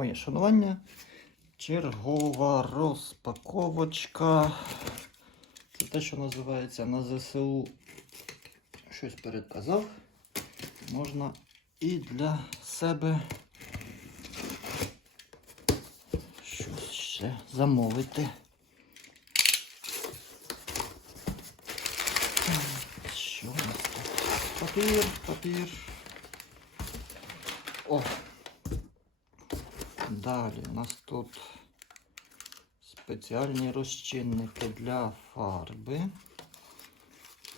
моє шанування. Чергова розпаковочка. Це те, що називається на ЗСУ. Щось передказав. Можна і для себе щось ще замовити. Що у нас тут? Папір, папір. О! Далі у нас тут спеціальні розчинники для фарби.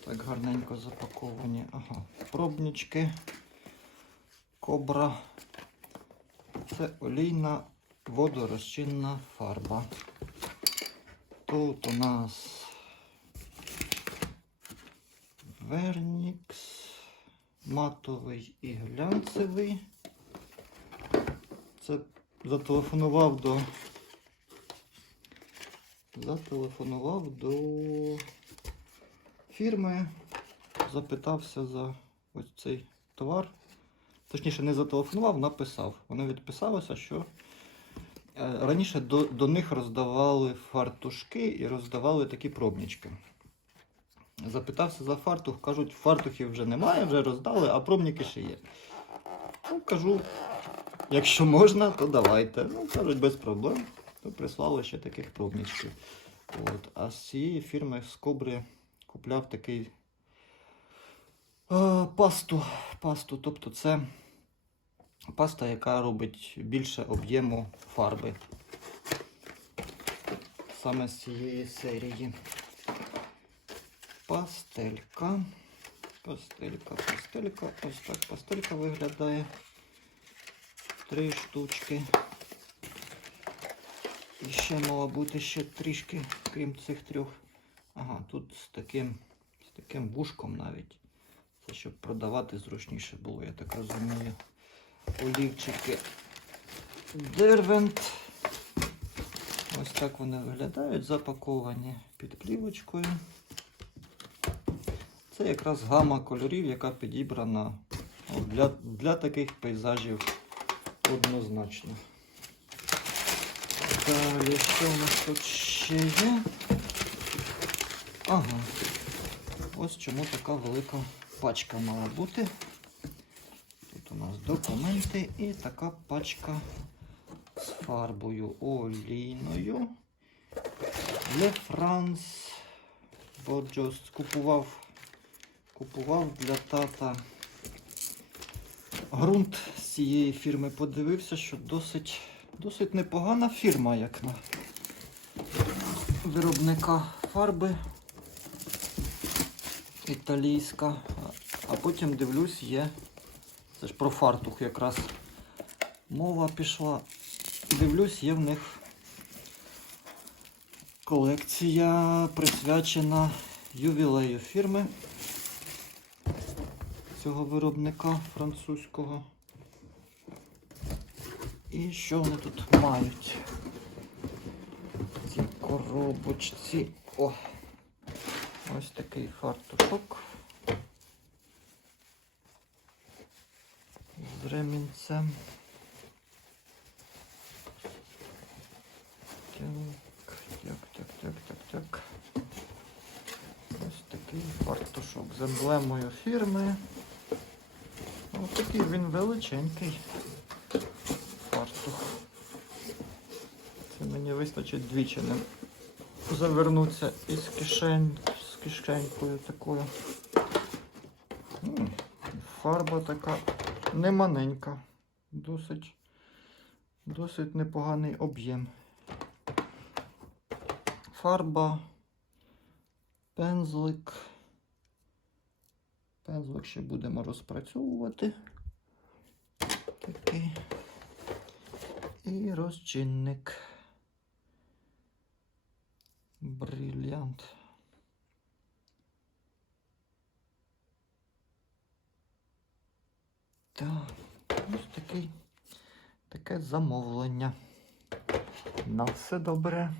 Так гарненько запаковані. Ага, пробнички. Кобра. Це олійна водорозчинна фарба. Тут у нас Вернікс, матовий і глянцевий. Це зателефонував до. Зателефонував до фірми, запитався за ось цей товар. Точніше, не зателефонував, написав. Вони відписалися, що е, раніше до, до них роздавали фартушки і роздавали такі пробнички. Запитався за фартух, кажуть, фартухів вже немає, вже роздали, а пробники ще є. Ну, кажу, якщо можна, то давайте. Ну, кажуть, без проблем. То прислали ще таких пробничків. От. А з цієї фірми з Кобри купляв такий е, пасту. пасту. Тобто це паста, яка робить більше об'єму фарби. Саме з цієї серії. Пастелька. Пастелька, пастелька. Ось так пастелька виглядає. Три штучки. І ще мало бути ще трішки, крім цих трьох. Ага, тут з таким, з таким вушком навіть. Це щоб продавати зручніше було, я так розумію. Олівчики. Дервент. Ось так вони виглядають, запаковані під плівочкою. Це якраз гама кольорів, яка підібрана для, для таких пейзажів однозначно. Далі, що у нас тут ще є? Ага. Ось чому така велика пачка мала бути. Тут у нас документи і така пачка з фарбою олійною. Le France. Джос купував, купував для тата ґрунт з цієї фірми. Подивився, що досить, досить непогана фірма, як на виробника фарби італійська. А потім дивлюсь, є. Це ж про фартух якраз мова пішла. Дивлюсь, є в них колекція присвячена ювілею фірми цього виробника французького. І що вони тут мають? Ці коробочці. О! Ось такий фартушок. З ремінцем. Так, так, так, так, так, так. Ось такий фартушок з емблемою фірми. Ось такий він величенький фартух. Це мені вистачить двічі ним завернутися із кишень, з кишенькою такою. Фарба така неманенька. Досить, досить непоганий об'єм. Фарба, пензлик. Пензлик ще будемо розпрацьовувати. Такий. І розчинник. Бриллиант. Так, ось такий, таке замовлення. На все добре.